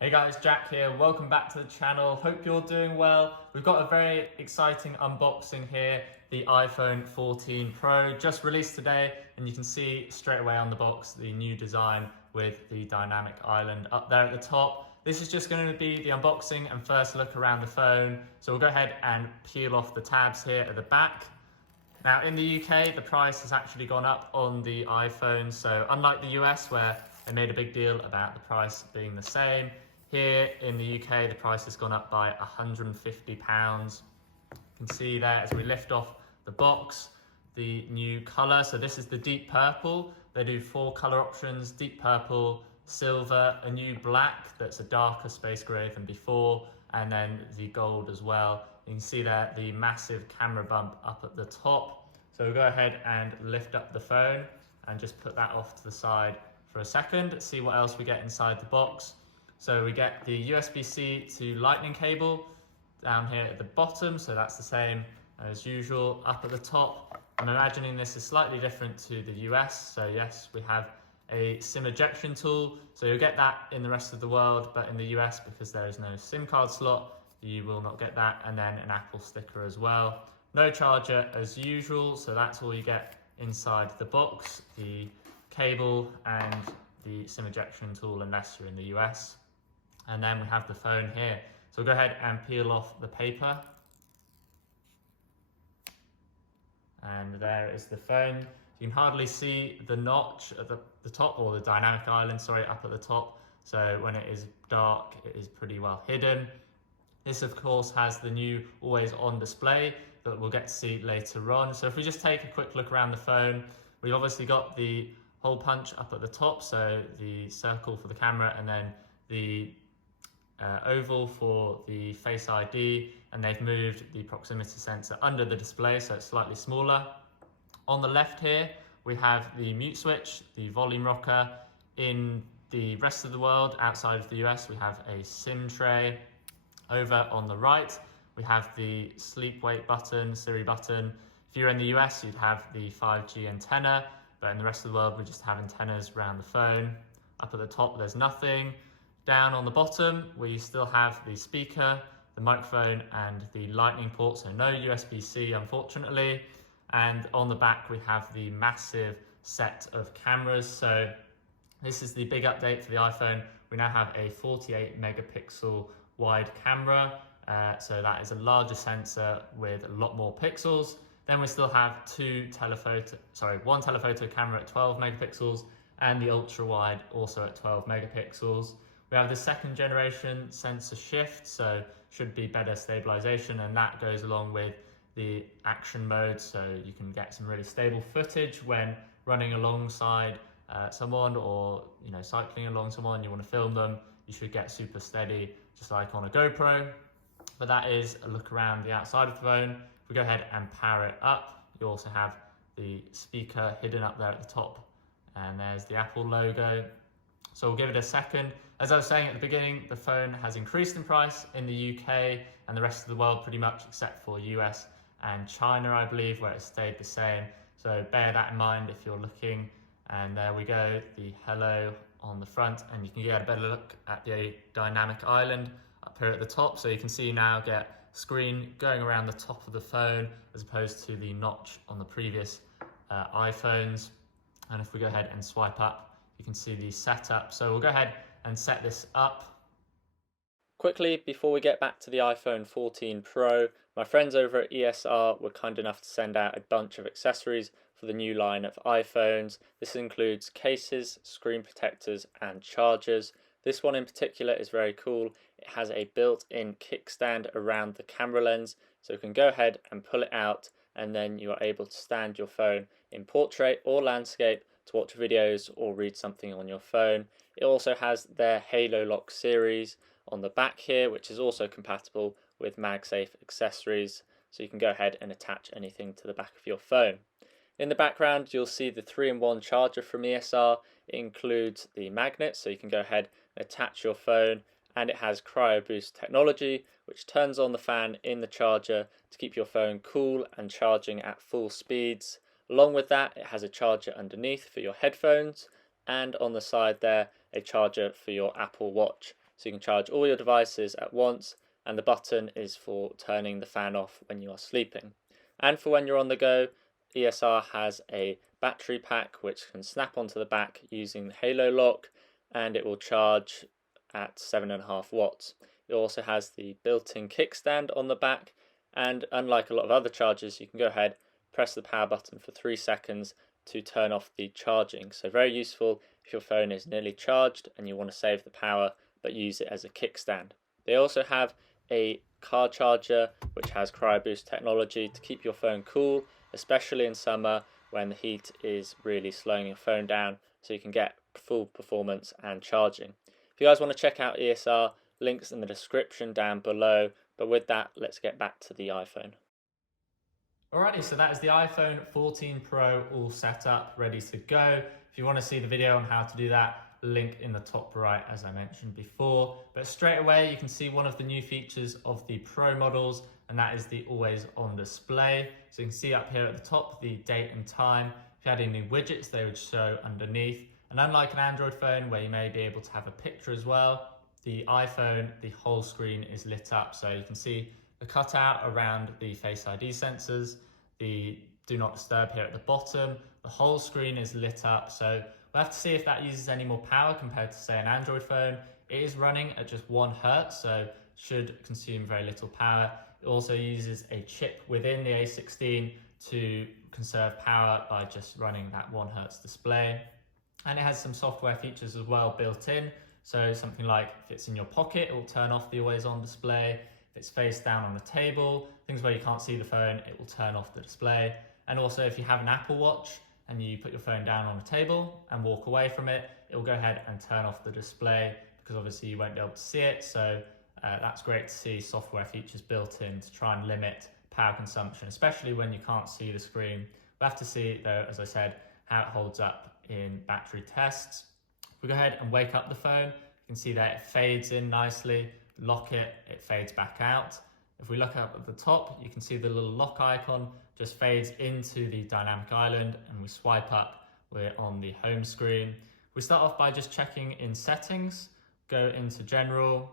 Hey guys, Jack here. Welcome back to the channel. Hope you're doing well. We've got a very exciting unboxing here. The iPhone 14 Pro just released today, and you can see straight away on the box the new design with the dynamic island up there at the top. This is just going to be the unboxing and first look around the phone. So we'll go ahead and peel off the tabs here at the back. Now in the UK, the price has actually gone up on the iPhone. So unlike the US where they made a big deal about the price being the same, here in the UK, the price has gone up by £150. You can see there as we lift off the box, the new colour. So this is the deep purple. They do 4 colour options: deep purple, silver, a new black that's a darker space grey than before, and then the gold as well. You can see there the massive camera bump up at the top. So we'll go ahead and lift up the phone and just put that off to the side for a second, see what else we get inside the box. So we get the USB-C to lightning cable down here at the bottom, so that's the same as usual. Up at the top, I'm imagining this is slightly different to the US. So yes, we have a SIM ejection tool. So you'll get that in the rest of the world, but in the US, because there is no SIM card slot, you will not get that. And then an Apple sticker as well. No charger as usual, so that's all you get inside the box, the cable and the SIM ejection tool, unless you're in the US. And then we have the phone here. So we'll go ahead and peel off the paper. And there is the phone. You can hardly see the notch at the top, or the dynamic island, sorry, up at the top. So when it is dark, it is pretty well hidden. This of course has the new always on display that we'll get to see later on. So if we just take a quick look around the phone, we've obviously got the hole punch up at the top, so the circle for the camera, and then the oval for the Face ID, and they've moved the proximity sensor under the display so it's slightly smaller. On the left here we have the mute switch, the volume rocker. In the rest of the world outside of the US we have a SIM tray. Over on the right we have the sleep wake button, Siri button. If you're in the US you'd have the 5G antenna, but in the rest of the world we just have antennas around the phone. Up at the top there's nothing. Down on the bottom, we still have the speaker, the microphone, and the lightning port, so no USB-C, unfortunately. And on the back, we have the massive set of cameras. So this is the big update for the iPhone. We now have a 48 megapixel wide camera. So that is a larger sensor with a lot more pixels. Then we still have one telephoto camera at 12 megapixels, and the ultra wide also at 12 megapixels. We have the second generation sensor shift, so should be better stabilization, and that goes along with the action mode, so you can get some really stable footage when running alongside someone, or cycling along someone, you want to film them. You should get super steady, just like on a GoPro. But that is a look around the outside of the phone. If we go ahead and power it up, you also have the speaker hidden up there at the top, and there's the Apple logo. So we'll give it a second. As I was saying at the beginning, the phone has increased in price in the UK and the rest of the world pretty much, except for US and China, I believe, where it stayed the same. So bear that in mind if you're looking. And there we go, the hello on the front, and you can get a better look at the dynamic island up here at the top. So you can see now get screen going around the top of the phone as opposed to the notch on the previous iPhones. And if we go ahead and swipe up, you can see the setup. So we'll go ahead and set this up. Quickly, before we get back to the iPhone 14 Pro, my friends over at ESR were kind enough to send out a bunch of accessories for the new line of iPhones. This includes cases, screen protectors, and chargers. This one in particular is very cool. It has a built-in kickstand around the camera lens, so you can go ahead and pull it out, and then you are able to stand your phone in portrait or landscape to watch videos or read something on your phone. It also has their HaloLock series on the back here, which is also compatible with MagSafe accessories, so you can go ahead and attach anything to the back of your phone. In the background you'll see the 3-in-1 charger from ESR. It includes the magnet, so you can go ahead and attach your phone, and it has CryoBoost technology, which turns on the fan in the charger to keep your phone cool and charging at full speeds. Along with that, it has a charger underneath for your headphones, and on the side there, a charger for your Apple Watch. so you can charge all your devices at once, and the button is for turning the fan off when you are sleeping. And for when you're on the go, ESR has a battery pack which can snap onto the back using the HaloLock, and it will charge at 7.5 watts. It also has the built-in kickstand on the back, and unlike a lot of other chargers, you can go ahead, press the power button for 3 seconds to turn off the charging. So very useful if your phone is nearly charged and you want to save the power but use it as a kickstand. They also have a car charger which has CryoBoost technology to keep your phone cool, especially in summer when the heat is really slowing your phone down, so you can get full performance and charging. If you guys want to check out ESR, links in the description down below. But with that, let's get back to the iPhone. Alrighty, so that is the iPhone 14 Pro all set up, ready to go. If you want to see the video on how to do that, link in the top right as I mentioned before. But straight away you can see one of the new features of the Pro models, and that is the always on display. So you can see up here at the top the date and time. If you had any widgets, they would show underneath. And unlike an Android phone where you may be able to have a picture as well, the iPhone, the whole screen is lit up. So you can see the cutout around the Face ID sensors, the do not disturb here at the bottom. The whole screen is lit up. So we'll have to see if that uses any more power compared to say an Android phone. It is running at just 1 Hertz, so should consume very little power. It also uses a chip within the A16 to conserve power by just running that 1 Hertz display. And it has some software features as well built in. So something like if it's in your pocket, it will turn off the always on display. If it's face down on a table, things where you can't see the phone, it will turn off the display. And also if you have an Apple Watch and you put your phone down on a table and walk away from it, it will go ahead and turn off the display because obviously you won't be able to see it. So that's great to see software features built in to try and limit power consumption, especially when you can't see the screen. We'll have to see though, as I said, how it holds up in battery tests. If we go ahead and wake up the phone, you can see that it fades in nicely. Lock it, it fades back out. If we look up at the top, you can see the little lock icon just fades into the dynamic island, and we swipe up, we're on the home screen. We start off by just checking in settings, go into general,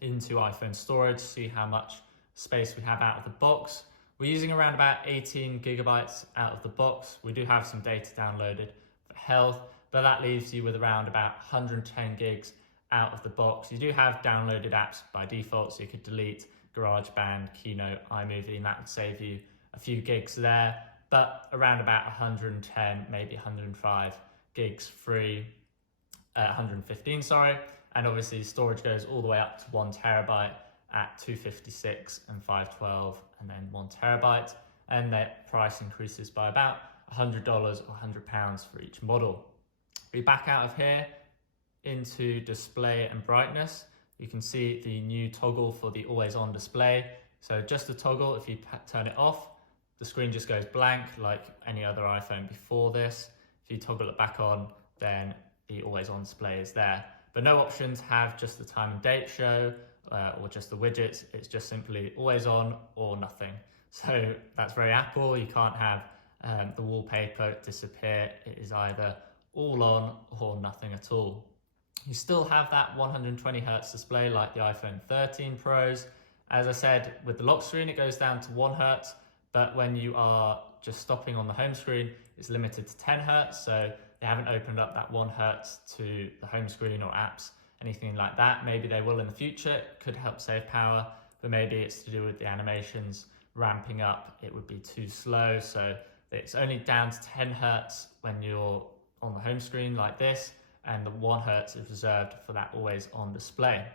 into iPhone storage, see how much space we have out of the box. We're using around about 18 gigabytes out of the box. We do have some data downloaded for health, but that leaves you with around about 110 gigs out of the box. You do have downloaded apps by default, so you could delete GarageBand, Keynote, iMovie, and that would save you a few gigs there, but around about 110, maybe 105 gigs free, 115, sorry. And obviously storage goes all the way up to 1 terabyte at 256 and 512, and then 1 terabyte. And that price increases by about $100 or £100 for each model. We back out of here into display and brightness. You can see the new toggle for the always on display. So just the toggle, if you turn it off, the screen just goes blank like any other iPhone before this. If you toggle it back on, then the always on display is there. But no options have just the time and date show or just the widgets. It's just simply always on or nothing. So that's very Apple. You can't have the wallpaper disappear. It is either all on or nothing at all. You still have that 120 Hertz display like the iPhone 13 Pros. As I said, with the lock screen, it goes down to 1 Hertz, but when you are just stopping on the home screen, it's limited to 10 Hertz. So they haven't opened up that 1 Hertz to the home screen or apps, anything like that. Maybe they will in the future. It could help save power, but maybe it's to do with the animations ramping up. It would be too slow. So it's only down to 10 Hertz when you're on the home screen like this, and the 1 Hertz is reserved for that always on display.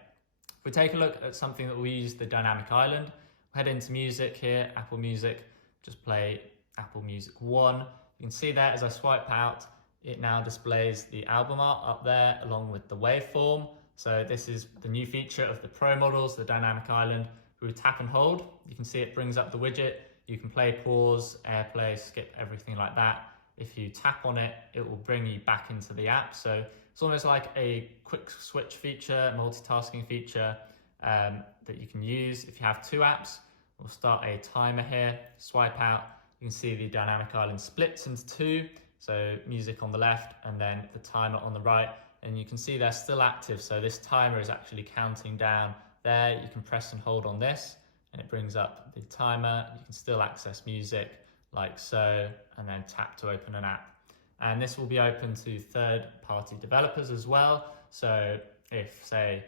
If we take a look at something that we use, the dynamic island, we'll head into music here, Apple Music, just play Apple Music 1. You can see there as I swipe out, it now displays the album art up there along with the waveform. So this is the new feature of the Pro models, the dynamic island. If we tap and hold, you can see it brings up the widget. You can play, pause, AirPlay, skip, everything like that. If you tap on it, it will bring you back into the app. So it's almost like a quick switch feature, multitasking feature that you can use. If you have 2 apps, we'll start a timer here, swipe out. You can see the dynamic island splits into 2. So music on the left and then the timer on the right. and you can see they're still active. So this timer is actually counting down there. You can press and hold on this and it brings up the timer. You can still access music like so, and then tap to open an app. And this will be open to third-party developers as well. So if, say,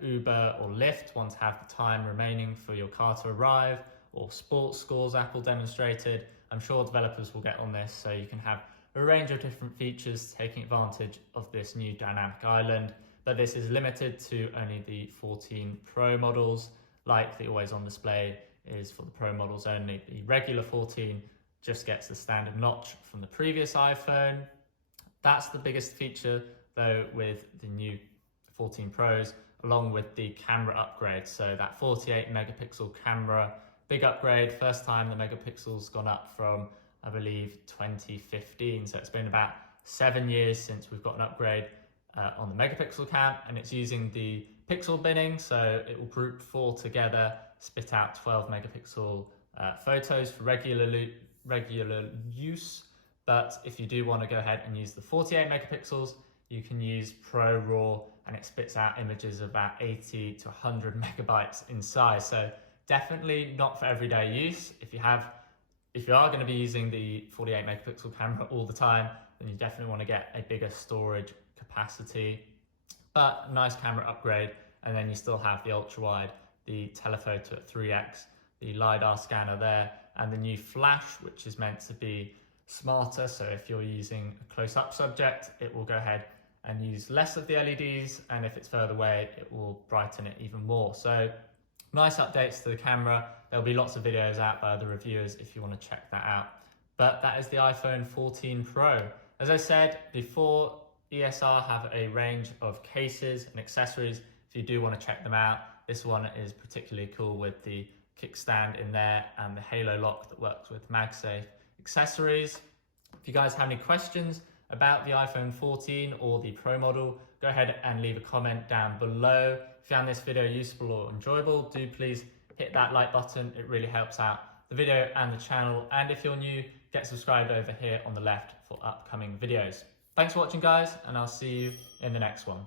Uber or Lyft want to have the time remaining for your car to arrive, or sports scores Apple demonstrated, I'm sure developers will get on this, so you can have a range of different features taking advantage of this new dynamic island. But this is limited to only the 14 Pro models. Like the always on display is for the Pro models only. The regular 14 just gets the standard notch from the previous iPhone. That's the biggest feature though with the new 14 Pros, along with the camera upgrade. So that 48 megapixel camera, big upgrade. First time the megapixels gone up from, I believe, 2015. So it's been about 7 years since we've got an upgrade on the megapixel cam, and it's using the pixel binning. So it will group 4 together, spit out 12 megapixel photos for regular use. But if you do want to go ahead and use the 48 megapixels, you can use Pro RAW and it spits out images of about 80 to 100 megabytes in size. So definitely not for everyday use. If you are going to be using the 48 megapixel camera all the time, then you definitely want to get a bigger storage capacity. But nice camera upgrade, and then you still have the ultra wide, the telephoto at 3x, the LiDAR scanner there, and the new flash, which is meant to be smarter. So if you're using a close-up subject, it will go ahead and use less of the LEDs, and if it's further away, it will brighten it even more. So nice updates to the camera. There'll be lots of videos out by other reviewers if you want to check that out. But that is the iPhone 14 Pro. As I said before, ESR have a range of cases and accessories if you do want to check them out. This one is particularly cool with the kickstand in there and the HaloLock that works with MagSafe accessories. If you guys have any questions about the iPhone 14 or the Pro model, go ahead and leave a comment down below. If you found this video useful or enjoyable, do please hit that like button. It really helps out the video and the channel. And if you're new, get subscribed over here on the left for upcoming videos. Thanks for watching, guys, and I'll see you in the next one.